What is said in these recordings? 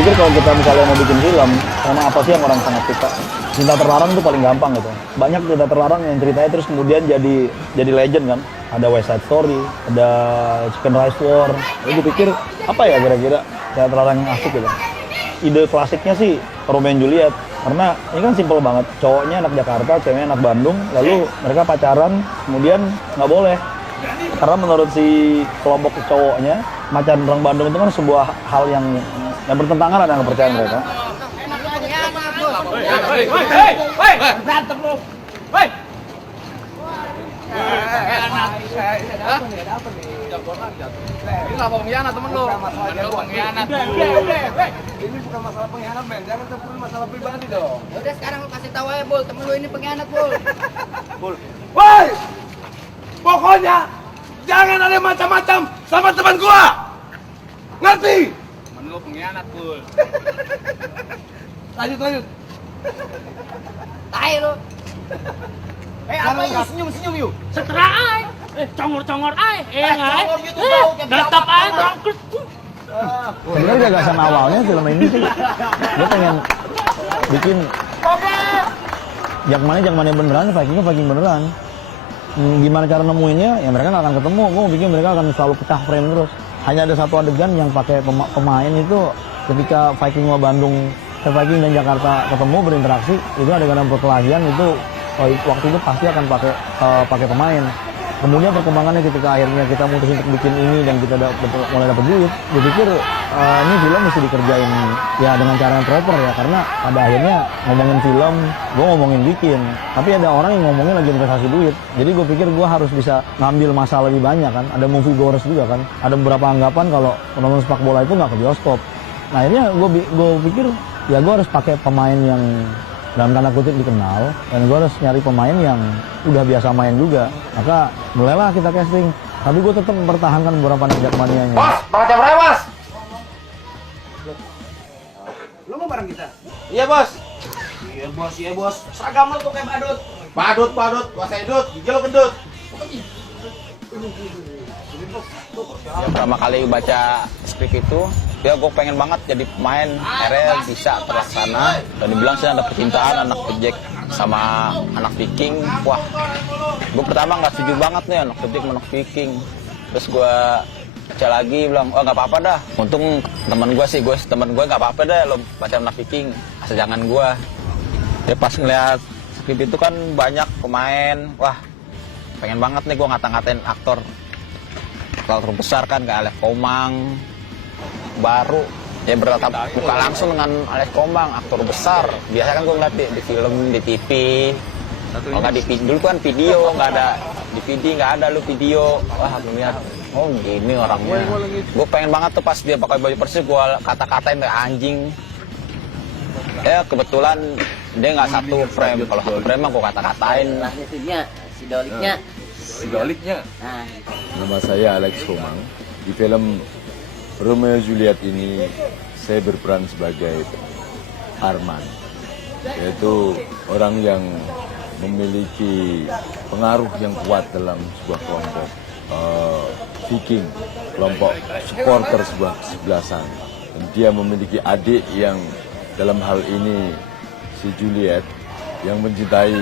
pikir kalau kita misalnya mau bikin film, emang apa sih yang orang sangat suka? Cinta terlarang tuh paling gampang gitu. Banyak cerita terlarang yang ceritanya terus kemudian jadi legend kan. Ada West Side Story, ada Chicken Rice War. Jadi gue pikir apa ya kira-kira cerita terlarang yang asik gitu. Ide klasiknya sih Romeo and Juliet. Karena ini kan simpel banget. Cowoknya anak Jakarta, ceweknya anak Bandung. Lalu mereka pacaran, kemudian nggak boleh. Karena menurut si kelompok cowoknya, pacaran orang Bandung itu kan sebuah hal yang bertentangan dengan kepercayaan mereka. Ini nggak pengkhianat temen lo. Pengkhianat. Ini bukan masalah pengkhianat, men. Jangan campur masalah pribadi dong. Udah sekarang lo kasih tahu aja, Bul. Temen lo ini pengkhianat, Bul. Bul. Woi! Pokoknya jangan ada macam-macam sama teman gua. Ngerti? Temen lo pengkhianat, Bul. Lanjut. Tai lo. Apa ini senyum-senyum yuk? Setelah ay, congor-congor ay, Congor gitu tau, kayak tetap berapa, ay, Bang? bangkrut. Sebenarnya gagasan awalnya film ini sih, gue pengen bikin Jakmania beneran, Viking beneran. Gimana cara nemuinnya? Ya mereka nggak akan ketemu. Gue pikir mereka akan selalu pecah frame terus. Hanya ada satu adegan yang pakai pemain itu ketika Viking sama Bandung, Viking dan Jakarta ketemu berinteraksi, itu adegan perkelahian itu waktu itu pasti akan pakai pemain. Kemudian perkembangannya ketika akhirnya kita mutusin untuk bikin ini dan kita mulai dapat duit, gue pikir ini film mesti dikerjain ya dengan cara yang proper ya, karena pada akhirnya ngomongin film, gue ngomongin bikin, tapi ada orang yang ngomongin lagi investasi duit. Jadi gue pikir gue harus bisa ngambil masa lebih banyak kan. Ada movie goers juga kan. Ada beberapa anggapan kalau penonton sepak bola itu nggak ke bioskop. Nah akhirnya gue pikir ya gue harus pakai pemain yang dalam tanda kutip dikenal, dan gue harus nyari pemain yang udah biasa main juga. Maka mulailah kita casting, tapi gue tetap mempertahankan beberapa Jakmanianya. Bos, pakai berapa, Bos? Lu mau bareng kita? Iya, Bos. Iya bos. Seragam lu tuh kayak badut. Badut, kuasa edut, gigi lu gendut. Ya, pertama kali baca skrip itu, ya gue pengen banget jadi pemain, akhirnya bisa terlaksana. Dan dibilang sih ada percintaan anak Jack sama anak Viking. Wah, gue pertama nggak setuju banget nih anak Jack sama anak Viking. Terus gue baca lagi, bilang, oh nggak apa-apa dah. Untung temen gue nggak apa-apa dah lo baca anak Viking, asal jangan gue. Ya pas ngeliat skrip itu kan banyak pemain, wah pengen banget nih gue ngata-ngatain aktor besar kan, kayak Alex Komang baru ya bertatap muka langsung dengan Alex Komang, aktor besar. Biasanya kan gue ngeliat di film, di TV, kalau nggak di dulu kan video, nggak ada DVD, nggak ada lu video. Wah ngeliat, oh gini orangnya. Gue pengen banget tuh pas dia pakai baju Persib, gue kata-katain kayak anjing. Ya kebetulan dia nggak satu frame, kalau satu frame mah gue kata-katain. Sidoliknya. Nama saya Alex Komang. Di film Romeo Juliet ini saya berperan sebagai Arman, yaitu orang yang memiliki pengaruh yang kuat dalam sebuah kelompok Viking, kelompok supporter sebuah kesebelasan. Dan dia memiliki adik yang dalam hal ini si Juliet yang mencintai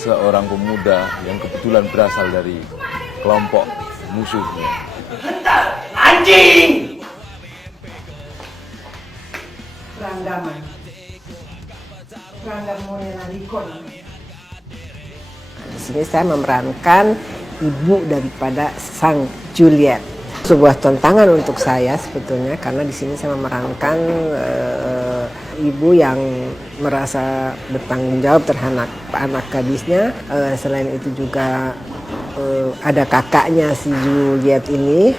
seorang pemuda yang kebetulan berasal dari kelompok musuhnya. Anjing! Di sini saya memerankan ibu daripada sang Juliet. Sebuah tantangan untuk saya sebetulnya, karena di sini saya memerankan ibu yang merasa bertanggung jawab terhadap anak gadisnya. Selain itu juga ada kakaknya si Juliet ini.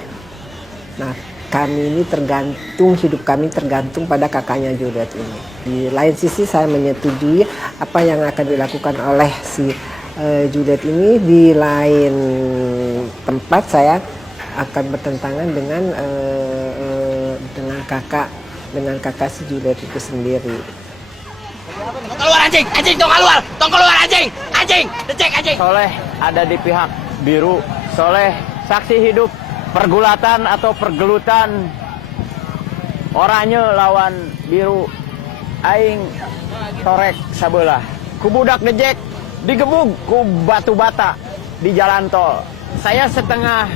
Nah, kami ini hidup kami tergantung pada kakaknya Juliet ini. Di lain sisi saya menyetujui apa yang akan dilakukan oleh si Juliet ini. Di lain tempat saya akan bertentangan dengan kakak si Juliet itu sendiri. Tong keluar anjing, tong keluar anjing, cek anjing. Soleh ada di pihak biru. Soleh saksi hidup pergulatan atau pergelutan Oranye lawan biru. Aing torek sabelah. Ku budak dejek digebug ku batu bata di jalan tol. Saya setengah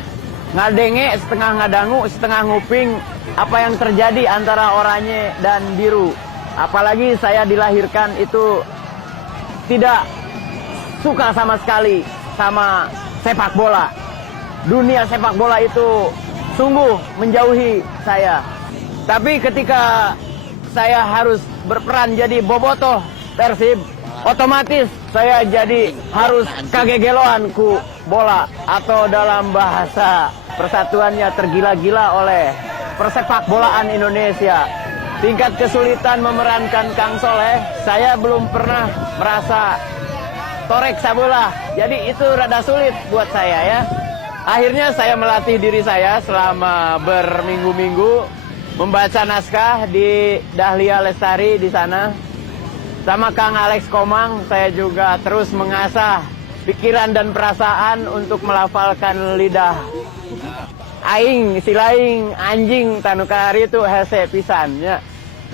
ngadenge, setengah ngadangu, setengah nguping apa yang terjadi antara oranye dan biru. Apalagi saya dilahirkan itu tidak suka sama sekali sama sepak bola. Dunia sepak bola itu sungguh menjauhi saya. Tapi ketika saya harus berperan jadi bobotoh Persib, otomatis saya jadi harus kagegeloan ku bola, atau dalam bahasa persatuannya tergila-gila oleh persepak bolaan Indonesia. Tingkat kesulitan memerankan Kang Soleh, saya belum pernah merasa torek sabola. Jadi itu rada sulit buat saya ya. Akhirnya saya melatih diri saya selama berminggu-minggu, membaca naskah di Dahlia Lestari di sana. Sama Kang Alex Komang, saya juga terus mengasah pikiran dan perasaan untuk melafalkan lidah. Aing, silaing, anjing, tanukari itu hese pisannya.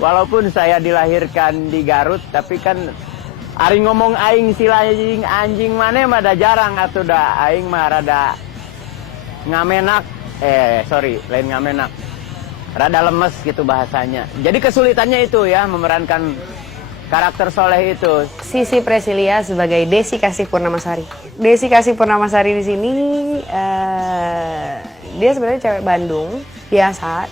Walaupun saya dilahirkan di Garut, tapi kan ari ngomong aing, silaing, anjing mana mah da jarang atuh da. Aing mah rada ngamenak, lain ngamenak. Rada lemes gitu bahasanya. Jadi kesulitannya itu ya, memerankan karakter Soleh itu. Sisi Presilia sebagai Desi Kasih Purnamasari. Desi Kasih Purnamasari di sini dia sebenarnya cewek Bandung, biasa,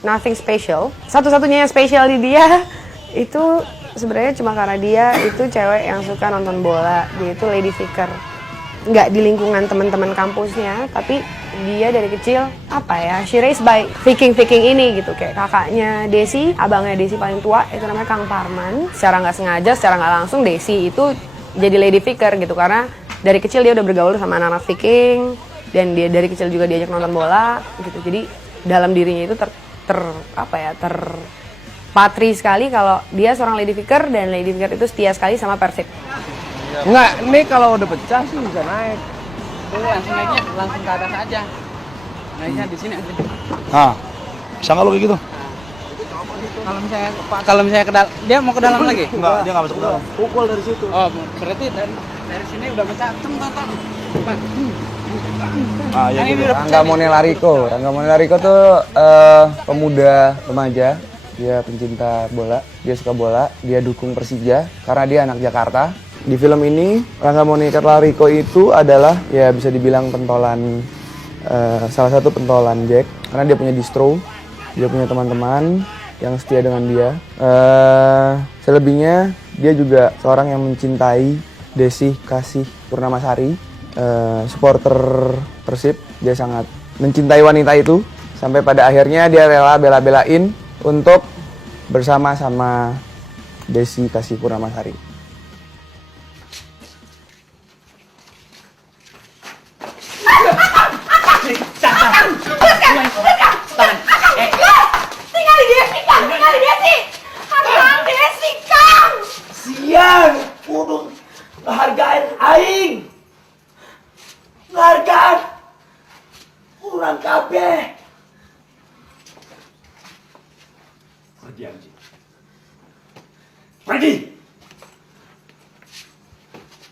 nothing special. Satu-satunya yang spesial di dia itu sebenarnya cuma karena dia itu cewek yang suka nonton bola. Dia itu lady figure. Nggak di lingkungan teman-teman kampusnya, tapi dia dari kecil she raised by Viking ini gitu, kayak kakaknya Desi, abangnya Desi paling tua itu namanya Kang Parman. Secara nggak sengaja, secara nggak langsung Desi itu jadi lady figure gitu, karena dari kecil dia udah bergaul sama anak-anak Viking dan dia dari kecil juga diajak nonton bola gitu. Jadi dalam dirinya itu terpatri sekali kalau dia seorang lady figure, dan lady figure itu setia sekali sama Persib. Enggak, ini kalau udah pecah sih bisa naik. Langsung naiknya langsung ke atas aja. Naiknya di sini aja. Nah, bisa nggak lu kayak gitu? Kalau misalnya ke dalam, dia mau ke dalam lagi? Enggak, dia nggak masuk ke dalam. Pukul dari situ. Oh, berarti dari sini udah pecah. Ah, ya gitu. Rangga Monelariko tuh pemuda remaja. Dia pencinta bola, dia suka bola, dia dukung Persija karena dia anak Jakarta. Di film ini Rangga Monelariko itu adalah ya bisa dibilang pentolan, salah satu pentolan Jack, karena dia punya distro, dia punya teman-teman yang setia dengan dia. Selebihnya dia juga seorang yang mencintai Desi Kasih Purnamasari, supporter Persib. Dia sangat mencintai wanita itu sampai pada akhirnya dia rela bela-belain untuk bersama sama Desi Kasih Purnamasari. Siang, kudu hargain aing. Hargaan urang kabeh. Pergi anjing. Pergi.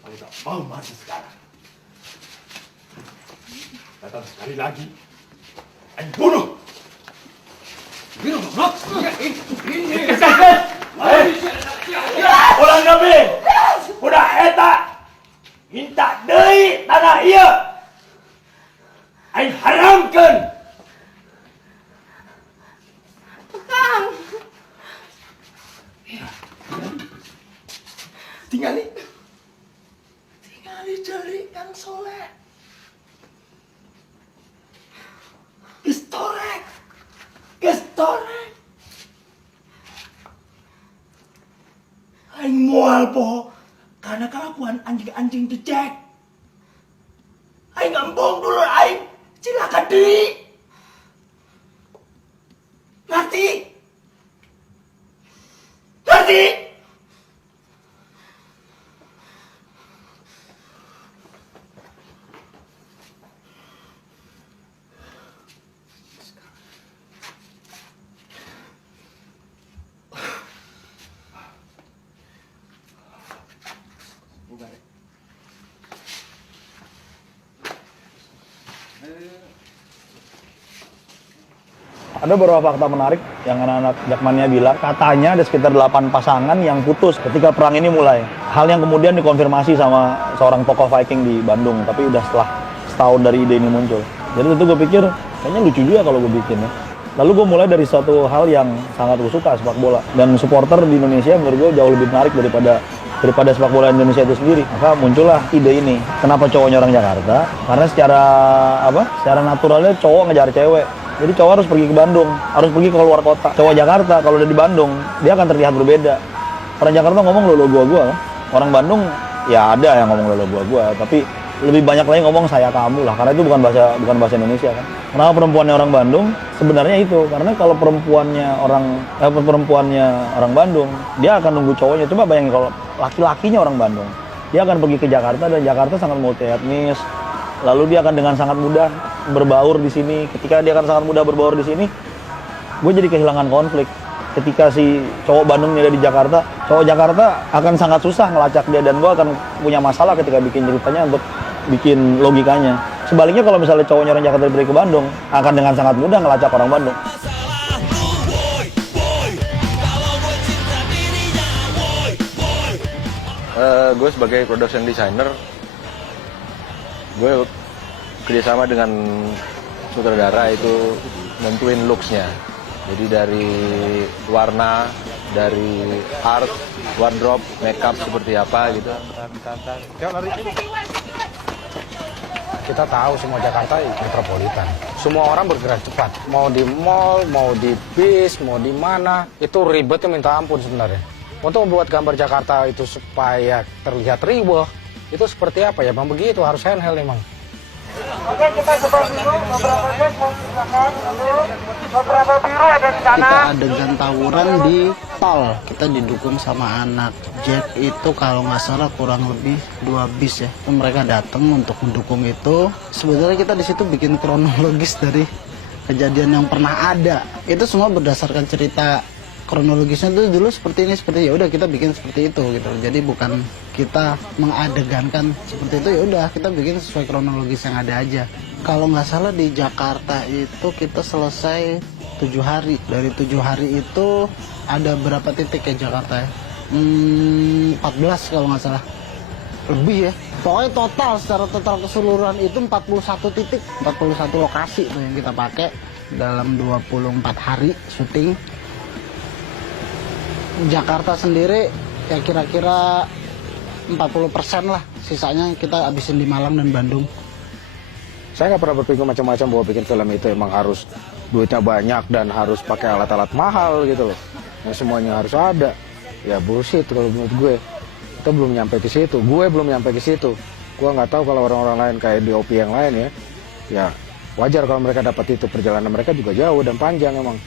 Aku tak mau mati sekarang. Datang sekali lagi, aing bunuh. Bunuh, blok. Ulang nabi, udah eta minta deui tanah ieu. Aing haramkeun. Kang, Tingali cari Kang Soleh. Gestorek. Aing moal po karena kelakuan anjing-anjing dejek. Aing ngambong dulu aing silakan deui. Ngerti? Ada beberapa fakta menarik yang anak-anak Jakmania bilang, katanya ada sekitar 8 pasangan yang putus ketika perang ini mulai. Hal yang kemudian dikonfirmasi sama seorang tokoh Viking di Bandung, tapi udah setelah setahun dari ide ini muncul. Jadi itu gue pikir, kayaknya lucu juga kalau gue bikin ya. Lalu gue mulai dari suatu hal yang sangat gue suka, sepak bola. Dan supporter di Indonesia menurut gue jauh lebih menarik daripada sepak bola Indonesia itu sendiri. Maka muncullah ide ini. Kenapa cowoknya orang Jakarta? Karena secara naturalnya cowok ngejar cewek. Jadi cowok harus pergi ke Bandung, harus pergi ke luar kota. Cowok Jakarta kalau udah di Bandung, dia akan terlihat berbeda. Orang Jakarta ngomong lo gua. Orang Bandung ya ada yang ngomong lo gua, tapi lebih banyak lagi ngomong saya kamu lah, karena itu bukan bahasa Indonesia kan. Kenapa perempuannya orang Bandung? Sebenarnya itu karena kalau perempuannya orang Bandung, dia akan nunggu cowoknya. Coba bayangin kalau laki-lakinya orang Bandung, dia akan pergi ke Jakarta dan Jakarta sangat multi etnis. Lalu dia akan dengan sangat mudah berbaur di sini. Ketika dia akan sangat mudah berbaur di sini, gue jadi kehilangan konflik. Ketika si cowok Bandung ini ada di Jakarta, cowok Jakarta akan sangat susah ngelacak dia, dan gue akan punya masalah ketika bikin ceritanya untuk bikin logikanya. Sebaliknya kalau misalnya cowoknya orang Jakarta pergi ke Bandung, akan dengan sangat mudah ngelacak orang Bandung. Gue sebagai production designer, gue kerjasama dengan sutradara itu nentuin looks-nya. Jadi dari warna, dari art, wardrobe, makeup seperti apa gitu. Kita tahu semua Jakarta metropolitan. Semua orang bergerak cepat. Mau di mall, mau di bis, mau di mana, itu ribetnya minta ampun sebenarnya. Untuk membuat gambar Jakarta itu supaya terlihat riweh, itu seperti apa ya? Memang begitu, harus handheld emang. Oke, kita coba dulu beberapa Jack mau silakan dulu. Beberapa biru ada di sana. Kita adegan tawuran di tol. Kita didukung sama anak Jack itu kalau nggak salah kurang lebih 2 bis ya. Mereka datang untuk mendukung itu. Sebenarnya kita di situ bikin kronologis dari kejadian yang pernah ada. Itu semua berdasarkan cerita kronologisnya tuh dulu seperti ini, ya udah kita bikin seperti itu gitu. Jadi bukan kita mengadegankan seperti itu, ya udah kita bikin sesuai kronologis yang ada aja. Kalau nggak salah di Jakarta itu kita selesai 7 hari. Dari 7 hari itu ada berapa titik ya Jakarta ya? 14 kalau nggak salah. Lebih ya. Pokoknya secara total keseluruhan itu 41 titik, 41 lokasi tuh yang kita pakai dalam 24 hari syuting. Jakarta sendiri ya kira-kira 40% lah, sisanya kita habisin di Malang dan Bandung. Saya nggak pernah berpikir macam-macam bahwa bikin film itu emang harus duitnya banyak dan harus pakai alat-alat mahal gitu loh. Ya, semuanya harus ada. Ya bullshit kalau menurut gue. Kita belum nyampe ke situ. Gue belum nyampe ke situ. Gue nggak tahu kalau orang-orang lain kayak DOP yang lain ya. Ya wajar kalau mereka dapat itu. Perjalanan mereka juga jauh dan panjang emang.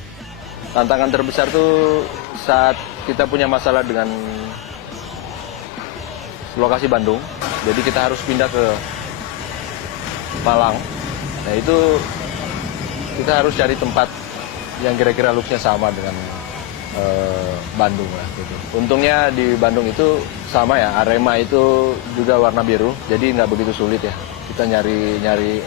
Tantangan terbesar tuh saat kita punya masalah dengan lokasi Bandung, jadi kita harus pindah ke Malang. Nah itu kita harus cari tempat yang kira-kira look-nya sama dengan Bandung lah gitu. Untungnya di Bandung itu sama ya, Arema itu juga warna biru, jadi nggak begitu sulit ya. Kita nyari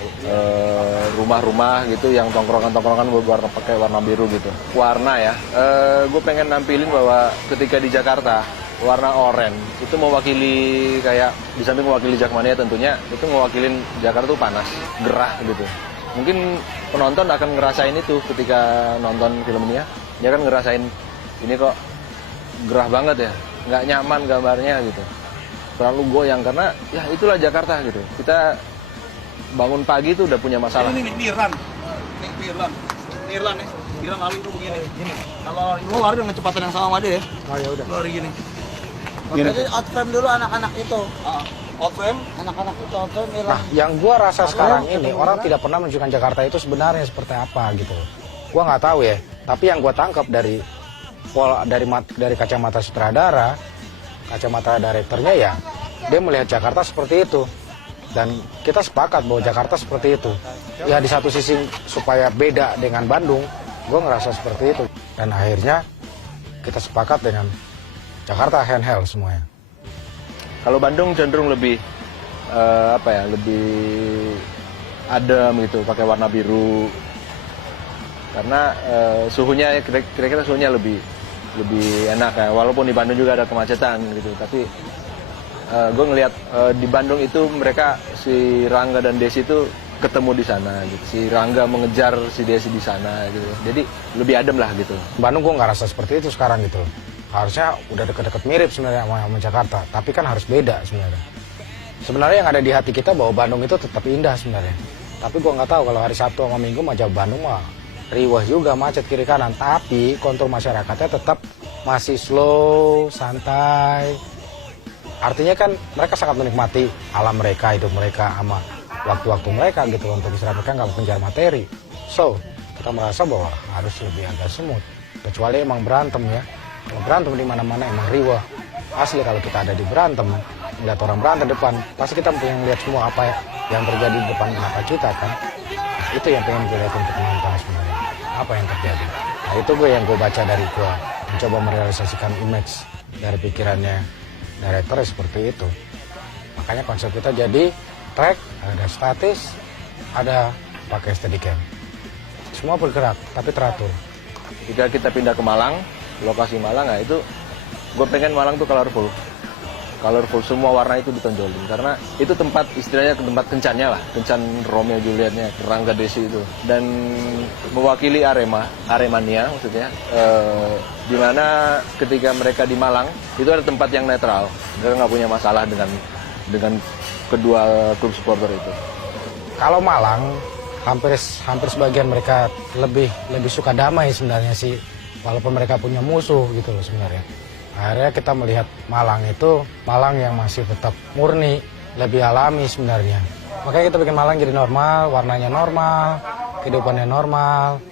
rumah-rumah gitu yang tongkrongan-tongkrongan berwarna pakai warna biru gitu. Warna ya, gue pengen nampilin bahwa ketika di Jakarta warna oranye itu mewakili kayak di samping mewakili Jakmania tentunya itu mewakilin Jakarta tuh panas, gerah gitu. Mungkin penonton akan ngerasain itu ketika nonton film ini ya. Dia kan ngerasain ini kok gerah banget ya, nggak nyaman gambarnya gitu. Terlalu goyang karena ya itulah Jakarta gitu. Kita bangun pagi itu udah punya masalah. Ini Miran lari tuh begini. Kalau lu lari dengan kecepatan yang sama sama dia ya. Oh ya udah. Lari gini. Jadi outframe dulu anak-anak itu. Outframe? Anak-anak itu outframe Miran. Nah, yang gua rasa sekarang ini orang tidak pernah menunjukkan Jakarta itu sebenarnya seperti apa gitu. Gua nggak tahu ya. Tapi yang gua tangkap dari kacamata sutradara, kacamata direkturnya ya, dia melihat Jakarta seperti itu. Dan kita sepakat bahwa Jakarta seperti itu. Ya di satu sisi supaya beda dengan Bandung, gue ngerasa seperti itu. Dan akhirnya kita sepakat dengan Jakarta handheld semuanya. Kalau Bandung cenderung lebih lebih adem gitu, pakai warna biru. Karena suhunya kira-kira suhunya lebih enak ya. Walaupun di Bandung juga ada kemacetan gitu, tapi gue ngelihat di Bandung itu mereka si Rangga dan Desi itu ketemu di sana gitu. Si Rangga mengejar si Desi di sana gitu. Jadi lebih adem lah gitu. Bandung gue nggak rasa seperti itu sekarang gitu. Harusnya udah deket-deket mirip sebenarnya sama Jakarta, tapi kan harus beda sebenarnya. Sebenarnya yang ada di hati kita bahwa Bandung itu tetap indah sebenarnya. Tapi gue nggak tahu kalau hari Sabtu sama Minggu macam Bandung mah riwah juga, macet kiri kanan. Tapi kontur masyarakatnya tetap masih slow, santai. Artinya kan mereka sangat menikmati alam mereka, hidup mereka, sama waktu-waktu mereka gitu. Untuk istirahat mereka nggak mengejar materi. So, kita merasa bahwa harus lebih agak semut. Kecuali emang berantem ya. Kalau berantem di mana-mana emang riwah. Asli kalau kita ada di berantem, ngeliat orang berantem depan, pasti kita pengen lihat semua apa yang terjadi di depan mata kita kan. Nah, itu yang pengen gue lihat untuk menonton sebenarnya. Apa yang terjadi. Nah itu yang gue baca dari gue. Mencoba merealisasikan image dari pikirannya director seperti itu. Makanya konsep kita jadi track, ada statis, ada pakai steadicam. Semua bergerak, tapi teratur. Jika kita pindah ke Malang, lokasi Malang, nah itu gue pengen Malang tuh colorful. Colorful, semua warna itu ditonjolin. Karena itu tempat, istilahnya tempat kencannya lah. Kencan Romeo Julietnya, Rangga Desi itu. Dan mewakili Aremania maksudnya. Dimana ketika mereka di Malang, itu ada tempat yang netral. Mereka nggak punya masalah dengan kedua klub supporter itu. Kalau Malang, hampir sebagian mereka lebih suka damai sebenarnya sih. Walaupun mereka punya musuh gitu loh sebenarnya. Akhirnya kita melihat Malang itu Malang yang masih tetap murni, lebih alami sebenarnya. Makanya kita bikin Malang jadi normal, warnanya normal, kehidupannya normal.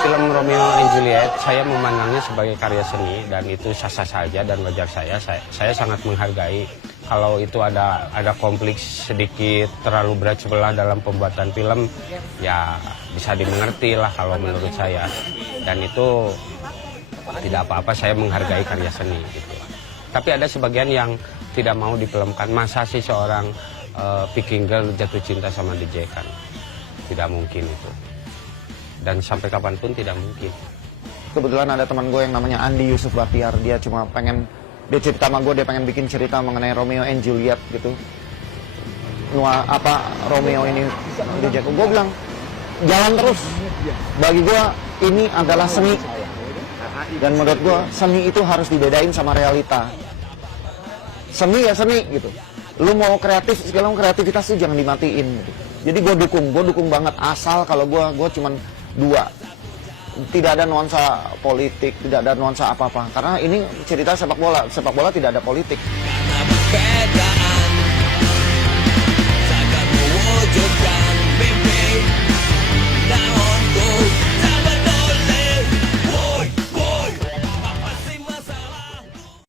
Film Romeo and Juliet saya memandangnya sebagai karya seni dan itu sah-sah saja dan wajar saya sangat menghargai kalau itu ada konflik sedikit terlalu berat sebelah dalam pembuatan film ya bisa dimengerti lah kalau menurut saya dan itu tidak apa-apa saya menghargai karya seni gitu. Tapi ada sebagian yang tidak mau difilmkan. Masa sih seorang Peking Girl jatuh cinta sama DJ kan tidak mungkin itu. Dan sampai kapanpun tidak mungkin. Kebetulan ada teman gue yang namanya Andi Yusuf Batiar. Dia cuma pengen, dia cerita sama gue, dia pengen bikin cerita mengenai Romeo and Juliet gitu. Romeo ini DJ. Gue bilang, jalan terus. Bagi gue, ini adalah seni. Dan menurut gue, seni itu harus dibedain sama realita. Seni ya seni gitu. Lu mau kreatif, segala kreativitas tuh jangan dimatiin gitu. Jadi gue dukung banget. Asal kalau gue cuman dua, tidak ada nuansa politik, tidak ada nuansa apa-apa. Karena ini cerita sepak bola tidak ada politik.